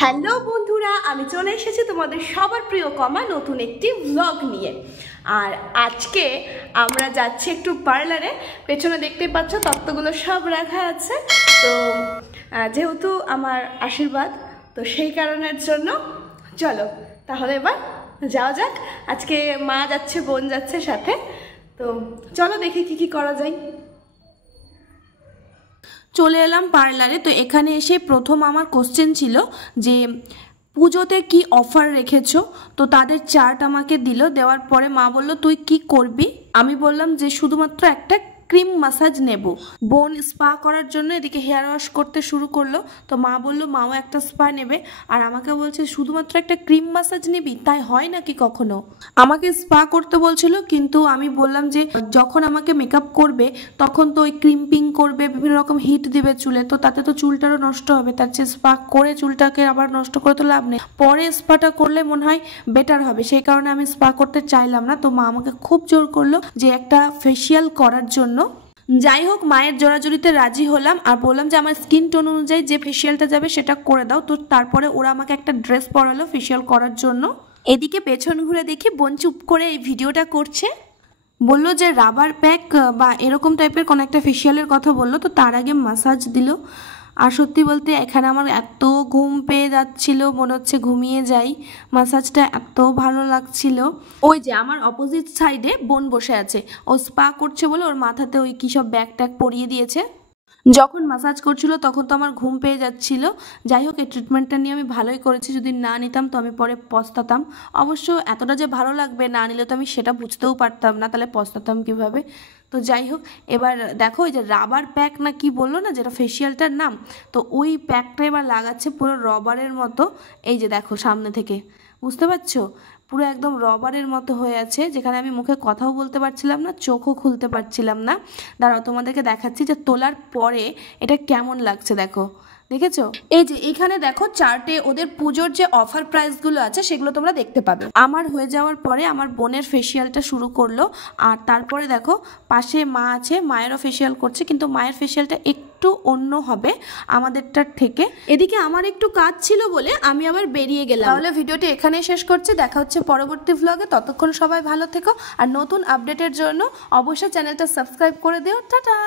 Hello বন্ধুরা, আমি চলে এসেছি তোমাদের সবার প্রিয় কমা নতুন একটি ব্লগ নিয়ে। আর আজকে আমরা যাচ্ছি একটু পার্লারে। পেছনে দেখতে পাচ্ছ তত্ত্বগুলো সব রাখা আছে। তো যেহেতু আমার আশীর্বাদ, তো সেই কারণের জন্য চলো তাহলে এবার যাওয়া যাক। আজকে মা যাচ্ছে, বোন যাচ্ছে সাথে। তো চলো দেখি কি কি করা যায়। চলে এলাম পার্লারে। তো এখানে এসে প্রথম আমার কোশ্চেন ছিল যে পুজোতে কি অফার রেখেছো। তো তাদের চার্ট আমাকে দিল, দেওয়ার পরে মা বলল তুই কি করবি। আমি বললাম যে শুধুমাত্র একটা ক্রিম মাসাজ নেব। বোন স্পা করার জন্য এদিকে হেয়ার ওয়াশ করতে শুরু করলো। তো মা বলল মাও একটা স্পা নেবে, আর আমাকে বলছে শুধুমাত্র একটা ক্রিম মাসাজ নিবি, তাই হয় নাকি কখনো। আমাকে স্পা করতে বলছিল, কিন্তু আমি বললাম যে যখন আমাকে মেকআপ করবে তখন তো ওই ক্রিম্পিং করবে, বিভিন্ন রকম হিট দিবে চুলে, তো তাতে তো চুলটারও নষ্ট হবে। তার চেয়ে স্পা করে চুলটাকে আবার নষ্ট করে তো লাভ নেই, পরে স্পাটা করলে মনে হয় বেটার হবে। সেই কারণে আমি স্পা করতে চাইলাম না। তো মা আমাকে খুব জোর করলো যে একটা ফেসিয়াল করার জন্য। যাই হোক, মায়ের জোরাজুরিতে রাজি হলাম আর বললাম যে আমার স্কিন টোন অনুযায়ী যে ফেসিয়ালটা যাবে সেটা করে দাও। তো তারপরে ওরা আমাকে একটা ড্রেস পরালো ফেসিয়াল করার জন্য। এদিকে পেছন ঘুরে দেখি বোন চুপ করে এই ভিডিওটা করছে। বললো যে রাবার প্যাক বা এরকম টাইপের কোনো একটা ফেসিয়ালের কথা বললো। তো তার আগে মাসাজ দিল। আর সত্যি বলতে এখানে আমার এত ঘুম পেয়ে যাচ্ছিল, মনে হচ্ছে ঘুমিয়ে যাই। মাসাজটা এত ভালো লাগছিল। ওই যে আমার অপোজিট সাইডে বোন বসে আছে, ও স্পা করছে বলে ওর মাথাতে ওই কী সব ব্যাগ ট্যাগ পরিয়ে দিয়েছে। যখন মাসাজ করছিল তখন তো আমার ঘুম পেয়ে যাচ্ছিল। যাই হোক, এই ট্রিটমেন্টটা নিয়ে আমি ভালোই করেছি। যদি না নিতাম তো আমি পরে পস্তাতাম। অবশ্য এতটা যে ভালো লাগবে না নিলে তো আমি সেটা বুঝতেও পারতাম না, তাহলে পস্তাতাম কিভাবে। তো যাই হোক, এবার দেখো ওই যে রাবার প্যাক না কি বললো না, যেটা ফেসিয়ালটার নাম, তো ওই প্যাকটা এবার লাগাচ্ছে পুরো রবারের মতো। এই যে দেখো সামনে থেকে, বুঝতে পারছো, পুরো একদম রবারের মতো হয়ে আছে, যেখানে আমি মুখে কথাও বলতে পারছিলাম না, চোখও খুলতে পারছিলাম না। দাঁড়াও তোমাদেরকে দেখাচ্ছি যে তোলার পরে এটা কেমন লাগছে। দেখো, দেখেছো? এই যে এখানে দেখো চার্টে ওদের পুজোর যে অফার প্রাইসগুলো আছে সেগুলো তোমরা দেখতে পাবে। আমার হয়ে যাওয়ার পরে আমার বোনের ফেসিয়ালটা শুরু করলো। আর তারপরে দেখো পাশে মা আছে, মায়েরও ফেসিয়াল করছে, কিন্তু মায়ের ফেসিয়ালটা একটু অন্য হবে আমাদেরটার থেকে। এদিকে আমার একটু কাজ ছিল বলে আমি আবার বেরিয়ে গেলাম। তাহলে ভিডিওটি এখানেই শেষ করছি, দেখা হচ্ছে পরবর্তী ভ্লগে। ততক্ষণ সবাই ভালো থেকো, আর নতুন আপডেটের জন্য অবশ্যই চ্যানেলটা সাবস্ক্রাইব করে দিও। টাটা।